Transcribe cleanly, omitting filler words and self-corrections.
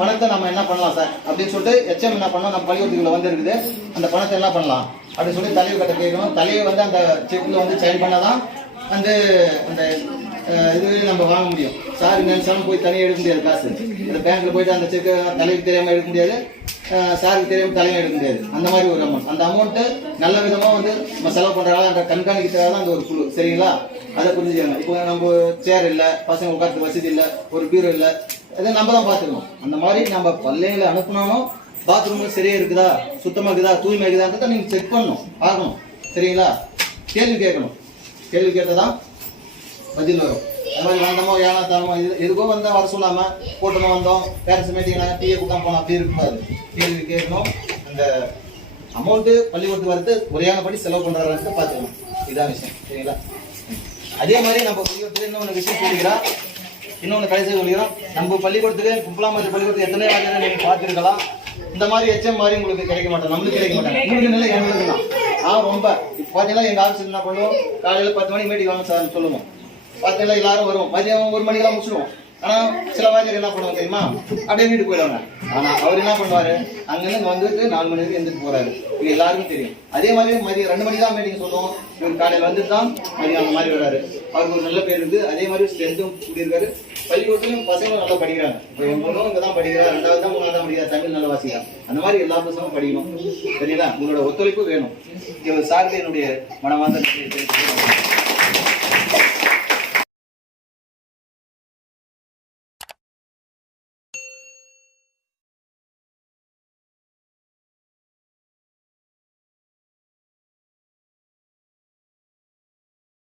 பணத்தை நம்ம என்ன பண்ணலாம் சார் அப்படின்னு சொல்லிட்டு எச்எம் என்ன பண்ணலாம், நம்ம பள்ளிக்கூடத்துக்குள்ள வந்து இருக்குது, அந்த பணத்தை என்ன பண்ணலாம் அப்படின்னு சொல்லி தலைவர் கிட்ட கேட்கணும். தலைவர் வந்து அந்த செக்கில் வந்து சைன் பண்ணாதான் வந்து அந்த இது நம்ம வாங்க முடியும். சார் நினைச்சாலும் போய் தனியாக எடுக்க முடியாது காசு. இந்த பேங்க்ல போயிட்டு அந்த செக்கு தலைவருக்கு தெரியாமல் எடுக்க முடியாது, சாருக்கு தெரியாமல் தலையாக எடுக்க முடியாது. அந்த மாதிரி ஒரு அமௌண்ட், அந்த அமௌண்ட்டு நல்ல விதமாக வந்து நம்ம செலவு பண்ணுறாங்க, அந்த கண்காணிக்கிறதாக தான் அந்த ஒரு குழு. சரிங்களா? அதை புரிஞ்சுக்கணும். இப்போ நம்ம சேர் இல்லை, பசங்க உட்காந்து வசதி இல்லை, ஒரு பீரோ இல்லை, அதை நம்ம தான் பார்த்துக்கணும். அந்த மாதிரி நம்ம பிள்ளைங்களை அனுப்பினாலும் பாத்ரூம் சரியாக இருக்குதா, சுத்தமாக இருக்குதா, தூய்மை இருக்குதான்றதை நீங்கள் செக் பண்ணணும், பார்க்கணும். சரிங்களா? கேள்வி கேட்கணும். கேள்வி கேட்டதான் பதில் வரும். அந்த மாதிரி வந்தோமோ ஏன்னா தரமோ எதுக்கோ வந்தால் வர சொல்லாமல் கூட்டமாக வந்தோம், பேரண்ட்ஸ் மீட்டிங் டீயை கூட்டம் போனோம், அப்படி இருக்கக்கூடாது. கேள்வி கேட்கணும். அந்த அமௌண்ட்டு பள்ளிக்கூடத்துக்கு வரது முறையானபடி செலவு பண்ணுறாங்க பார்த்துக்கணும். இதுதான் விஷயம். சரிங்களா? அதே மாதிரி நம்ம பள்ளிக்கூடத்துக்கு இன்னொன்று விஷயம் சொல்லிக்கிறோம், இன்னொன்று கடைசி சொல்லிக்கிறோம். நம்ம பள்ளிக்கூடத்துக்கு கும்பலாமதி பள்ளிக்கூடத்துக்கு எத்தனை வாரம் நீங்கள் பார்த்துருக்கலாம். இந்த மாதிரி எச்எம் மாதிரி உங்களுக்கு கிடைக்க மாட்டோம், நம்மளுக்கு கிடைக்க மாட்டாங்க. உங்களுக்கு நிலை எங்களுக்கு தான் ரொம்ப இப்போ பார்த்தீங்கன்னா எங்கள் ஆஃபீஸில் என்ன பண்ணுவோம், காலையில் 10 மணிக்கு மீட்டிங் வாங்க சார்னு சொல்லுவோம். பார்த்தீங்கன்னா எல்லாரும் வருவோம், மதியம் 1 மணிக்கெல்லாம் முடிச்சிடுவோம். ஆனால் சில வாத்தியார் என்ன பண்ணுவாங்க தெரியுமா, அப்படியே வீட்டுக்கு போயிடுவாங்க. ஆனால் அவர் என்ன பண்ணுவார், அங்கேருந்து வந்துட்டு 4 மணி வரைக்கும் எழுந்துட்டு போகிறாரு. இது எல்லாருக்கும் தெரியும். அதே மாதிரி மதியம் 2 மணிக்கு தான் மீட்டிங் சொல்லுவோம். இவர் காலையில் வந்துட்டு தான் மதியம் அந்த மாதிரி வராரு. அவருக்கு ஒரு நல்ல பேர் இருக்குது. அதே மாதிரி ஸ்ட்ரென்த்தும் கூட்டியிருக்காரு. பள்ளிக்கூடத்துலையும் பசங்களும் நல்லா படிக்கிறாங்க. இப்போ என் பொண்ணும் இங்கே தான் படிக்கிறார், 2வது தான் 3வது தான் படிக்கிறார், தமிழ் நல்லா வாசிக்கிறான். அந்த மாதிரி எல்லா பசங்களும் படிக்கணும். சரிங்களா? உங்களோட ஒத்துழைப்பு வேணும். சாருக்கு என்னுடைய மனமார்ந்த